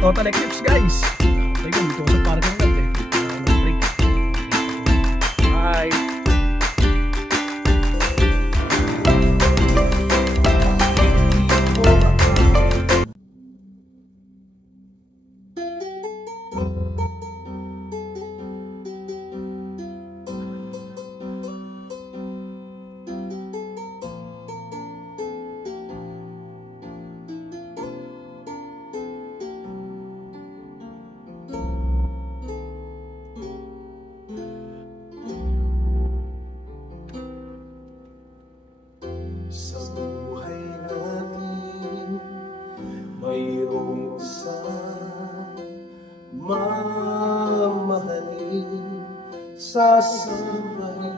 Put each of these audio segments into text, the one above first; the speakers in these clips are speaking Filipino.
total eclipse guys. Teka, dito sa parking lot eh. Break. Bye. Sa buhay natin, mayroong isang mamahalin sasabay.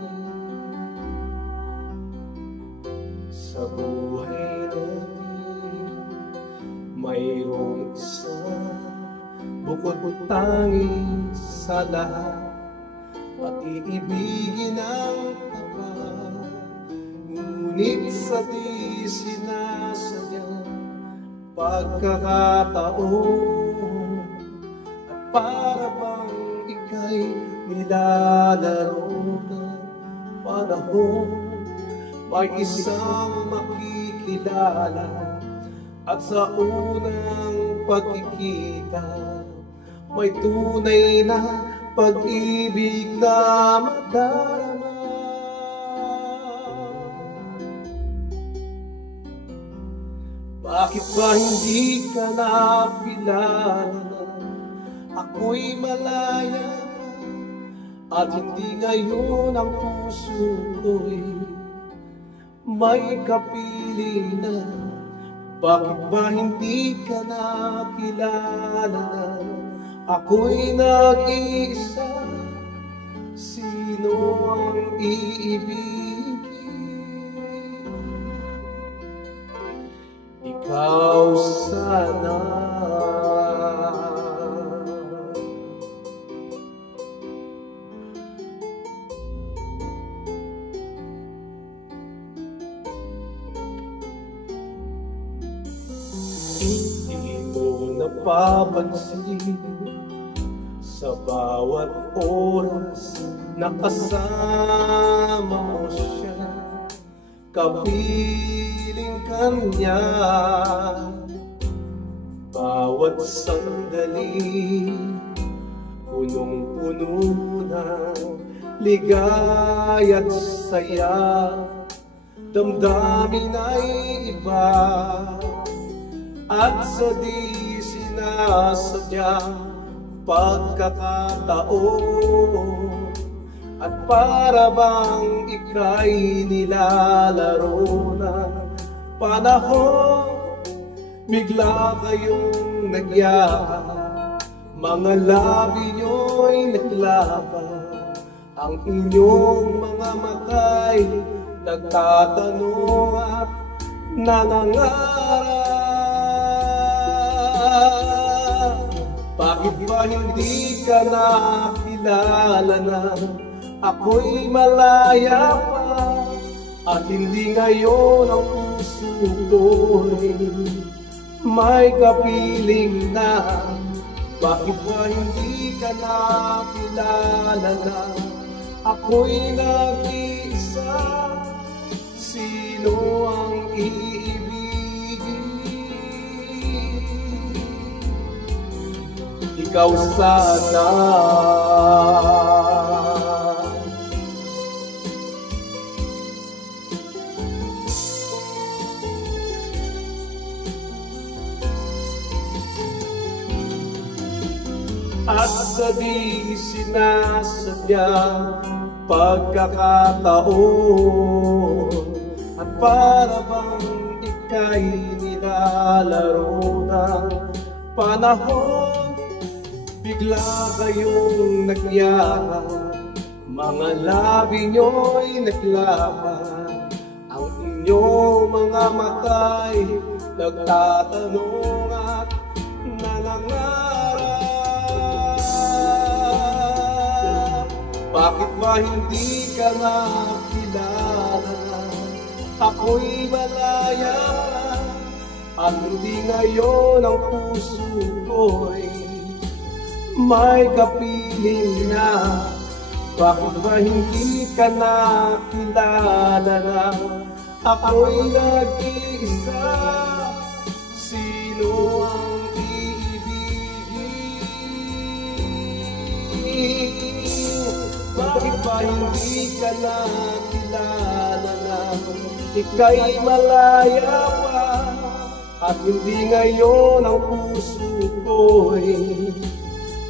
Sa buhay natin, mayroong isang bukod tangi sa lahat at iibigin ang tapat. Ngunit sa di sinasadya pagkakataon at para bang ika'y nilalaro ng panahon, may isang makikilala at sa unang pagkikita may tunay na pag-ibig na madarama. Bakit ba hindi ka nakilala na ako'y malaya at hindi ngayon ang puso ko'y may kapiling na? Bakit ba hindi ka nakilala na ako'y nag-iisa? Sino ang iibigin? Ikaw sana. Hindi mo napapansin sa bawat oras na kasama mo siya, kapiling kanya. Bawat sandali punong-puno ng ligaya't saya, damdamin ay iba at sa di sinasadyang pagkakataon at para bang ika'y nilalaro ng panahon, bigla kayong nagyakap, mga labi nyo'y naglaban, ang inyong mga mata'y nagtatanong at nangangarap. Bakit ba hindi ka nakilala na ako'y malaya pa at hindi ngayon ang puso ko'y may kapiling na? Bakit ba hindi ka nakilala na ako'y nag-iisa? Sino ang iibigin? Ikaw sana. At sa di sinasadyang pagkakataon at para bang ika'y nilalaro ng panahon, bigla kayong nagyakap, mga labi nyo'y naglaban, ang inyong mga mata'y nagtatanong at nangangarap. Bakit ba hindi ka nakilala na ako'y malaya At hindi ngayon ang puso ko'y may kapiling na. Bakit ba hindi ka nakilala na ako'y nag-iisa? Sino ang iibigin? Bakit ba hindi ka nakilala na ika'y malaya pa? At hindi ngayon ang puso ko'y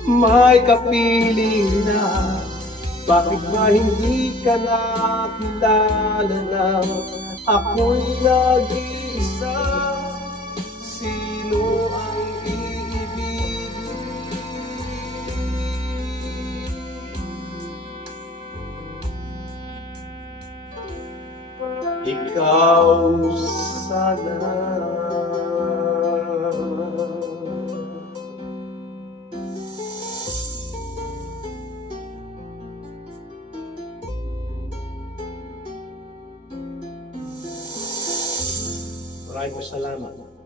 may kapiling na. Bakit ba hindi ka nakilala na ako'y nag-iisa? Sino ang iibigin? Ikaw sana. Maraming salamat.